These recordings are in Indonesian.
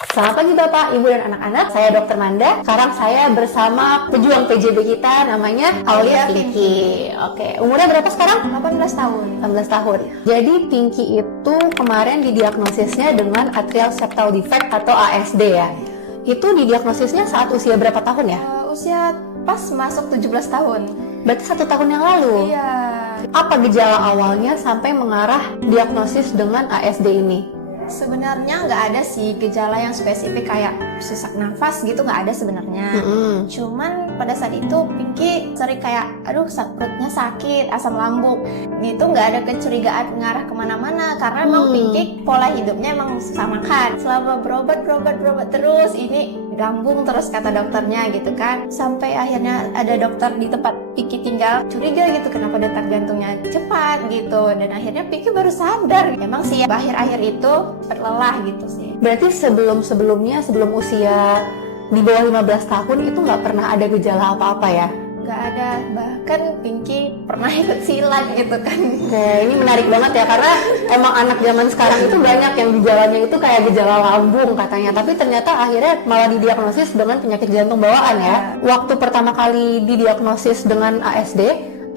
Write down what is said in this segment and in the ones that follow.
Selamat pagi Bapak, Ibu, dan anak-anak. Saya Dr. Manda. Sekarang saya bersama pejuang PJB kita, namanya Aulia Pinky. Oke, umurnya berapa sekarang? 18 tahun. 18 tahun. Jadi Pinky itu kemarin didiagnosisnya dengan atrial septal defect atau ASD ya. Itu didiagnosisnya saat usia berapa tahun ya? Usia pas masuk 17 tahun. Berarti 1 tahun yang lalu. Iya. Apa gejala awalnya sampai mengarah diagnosis dengan ASD ini? Sebenarnya nggak ada sih gejala yang spesifik kayak sesak nafas gitu, nggak ada sebenarnya. Cuman pada saat itu Pinky sering kayak aduh perutnya sakit, asam lambung gitu, nggak ada kecurigaan mengarah kemana-mana karena emang Pinky pola hidupnya emang susah makan. Selama berobat terus ini lambung terus kata dokternya gitu kan, sampai akhirnya ada dokter di tempat Pinky tinggal curiga gitu kenapa detak jantungnya cepat gitu, dan akhirnya Pinky baru sadar emang sih akhir-akhir itu lelah gitu sih. Berarti sebelum-sebelumnya, sebelum usia di bawah 15 tahun itu nggak pernah ada gejala apa-apa ya? Nggak ada, bahkan Pinky pernah ikut silat gitu kan. Oke, ini menarik banget ya, karena emang anak zaman sekarang itu banyak yang gejalanya itu kayak gejala lambung katanya, tapi ternyata akhirnya malah didiagnosis dengan penyakit jantung bawaan ya. Waktu pertama kali didiagnosis dengan ASD,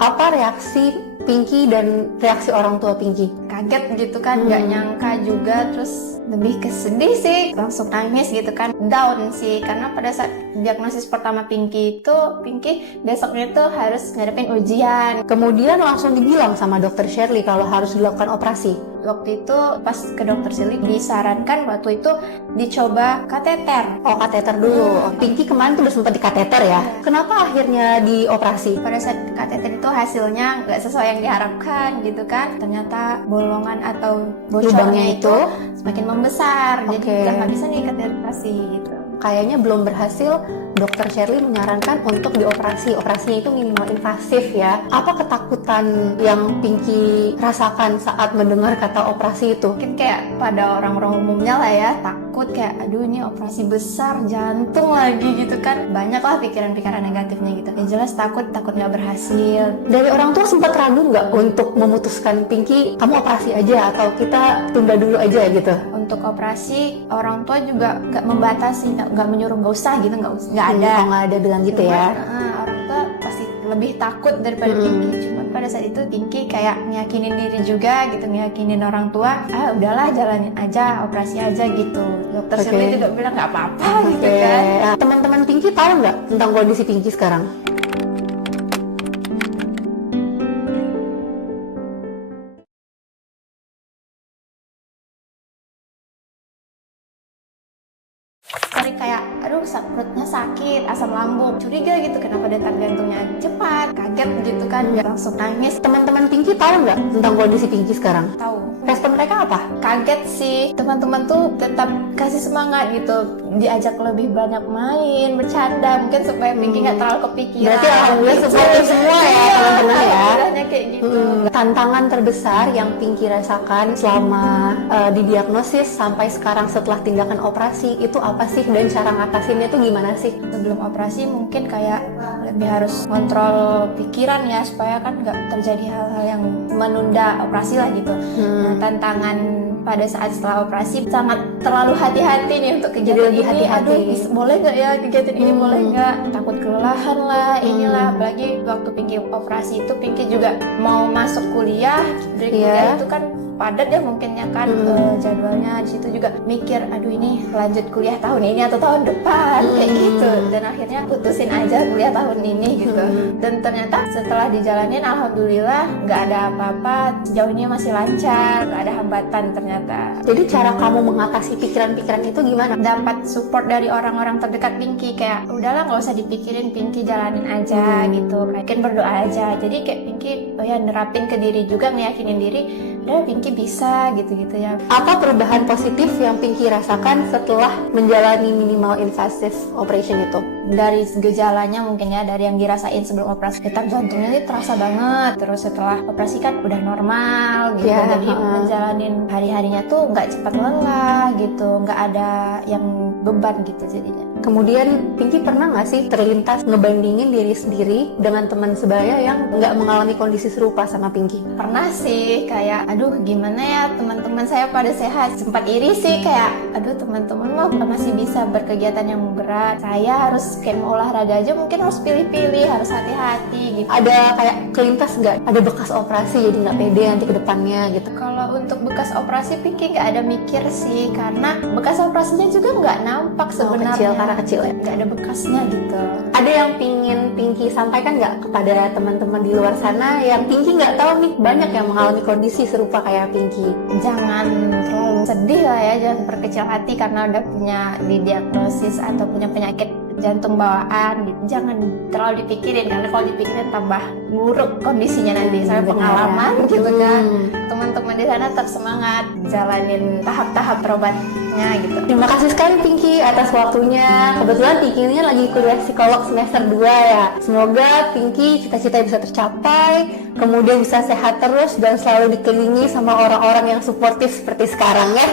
apa reaksi Pinky dan reaksi orang tua Pinky? Kaget gitu kan, nggak nyangka juga, terus lebih ke sedih sih, langsung nangis gitu kan, down sih, karena pada saat diagnosis pertama Pinky itu, Pinky besoknya tuh harus ngadepin ujian. Kemudian langsung dibilang sama dokter Shirley kalau harus dilakukan operasi. Waktu itu pas ke dokter Shirley disarankan waktu itu dicoba kateter. Oh, kateter dulu. Pinky kemarin tuh udah sempat di kateter ya. Kenapa akhirnya dioperasi? Pada saat kateter itu hasilnya nggak sesuai yang diharapkan gitu kan, ternyata bolongan atau bocornya itu semakin membesar, jadi udah nggak bisa nih kateterisasi gitu. Kayaknya belum berhasil, dokter Shirley menyarankan untuk dioperasi. Operasinya itu minimal invasif ya. Apa ketakutan yang Pinky rasakan saat mendengar kata operasi itu? Mungkin kayak pada orang-orang umumnya lah ya, takut kayak aduh ini operasi besar, jantung lagi gitu kan. Banyak lah pikiran-pikiran negatifnya gitu. Yang jelas takut nggak berhasil. Dari orang tua sempat ragu nggak untuk memutuskan Pinky, kamu operasi aja atau kita tunda dulu aja gitu? Untuk operasi, orang tua juga nggak membatasi, nggak menyuruh nggak usah gitu, nggak ada. Oh, nggak ada bilang gitu ya? Orang tua pasti lebih takut daripada Pinky. Cuman pada saat itu Pinky kayak ngeyakinin diri juga gitu, ngeyakinin orang tua, udahlah jalanin aja, operasi aja gitu. Dokter Shirley juga bilang nggak apa-apa gitu kan. Teman-teman Pinky tahu nggak tentang kondisi Pinky sekarang? Sering kayak aduh perutnya sakit, asam lambung, curiga gitu kenapa detak jantungnya cepat, kaget gitu kan, langsung nangis. Teman-teman Pinky tahu nggak tentang kondisi Pinky sekarang? Tahu. Respon mereka apa? Kaget sih, teman-teman tuh tetap kasih semangat gitu, diajak lebih banyak main, bercanda, mungkin supaya Pinky nggak terlalu kepikiran. Berarti alhamdulillah supportif semua ya teman-teman ya. Alhamdulillahnya kayak gitu. Tantangan terbesar yang Pinky rasakan selama didiagnosis sampai sekarang setelah tindakan operasi itu apa sih, dan cara ngatasinnya itu gimana sih? Sebelum operasi mungkin kayak lebih harus kontrol pikiran ya, supaya kan nggak terjadi hal-hal yang menunda operasi lah gitu. Nah, tantangan pada saat setelah operasi sangat terlalu hati-hati nih untuk kegiatan lebih ini. hati-hati. Aduh, boleh nggak ya kegiatan ini, boleh nggak? Takut kelelahan lah, inilah. Apalagi waktu Pinky operasi itu Pinky juga mau masuk kuliah. Dari kuliah itu kan padat ya mungkinnya kan jadwalnya. Di situ juga mikir, aduh ini lanjut kuliah tahun ini atau tahun depan kayak gitu. Dan akhirnya putusin aja kuliah tahun ini gitu. Dan ternyata setelah dijalanin alhamdulillah nggak ada apa-apa, sejauh ini masih lancar, nggak ada hambatan ternyata. Jadi cara kamu mengatasi pikiran-pikiran itu gimana? Dapat support dari orang-orang terdekat Pinky, kayak udahlah nggak usah dipikirin, Pinky jalanin aja gitu, mungkin berdoa aja. Jadi kayak Pinky ya nerapin ke diri juga, ngeyakinin diri udah Pinky bisa gitu-gitu ya. Apa perubahan positif yang Pinky rasakan setelah menjalani minimal invasive operation itu? Dari gejalanya mungkin ya, dari yang dirasain sebelum operasi, detak jantungnya ini terasa banget. Terus setelah operasi kan udah normal gitu, jadi menjalanin hari-harinya tuh nggak cepat lelah gitu, nggak ada yang beban gitu jadinya. Kemudian Pinky pernah nggak sih terlintas ngebandingin diri sendiri dengan teman sebaya yang nggak mengalami kondisi serupa sama Pinky? Pernah sih, kayak aduh gimana ya teman-teman saya pada sehat. Sempat iri sih kayak, aduh teman-teman mah masih bisa berkegiatan yang berat. Saya harus kayak mau olahraga aja mungkin harus pilih-pilih, harus hati-hati gitu. Ada kayak kelintas nggak? Ada bekas operasi jadi nggak pede nanti ke depannya gitu? Kalau untuk bekas operasi Pinky nggak ada mikir sih, karena bekas operasinya juga nggak nampak sebenarnya. Karena kecil ya? Nggak ada bekasnya gitu. Ada yang pingin Pinky sampaikan nggak kepada teman-teman di luar sana yang Pinky nggak tahu nih banyak yang mengalami kondisi serupa kayak Pinky? Jangan terlalu sedih lah ya, jangan berkecil hati karena udah punya didiagnosis atau punya penyakit jantung bawaan gitu. Jangan terlalu dipikirin karena kalau dipikirin tambah buruk kondisinya nanti. Sampai pengalaman gitu kan. Teman-teman di sana tetap semangat jalanin tahap-tahap berobatnya gitu. Terima kasih sekali Pinky atas waktunya. Kebetulan Pinky ini lagi kuliah psikolog semester 2 ya. Semoga Pinky cita-cita bisa tercapai, kemudian bisa sehat terus dan selalu dikelilingi sama orang-orang yang suportif seperti sekarang ya.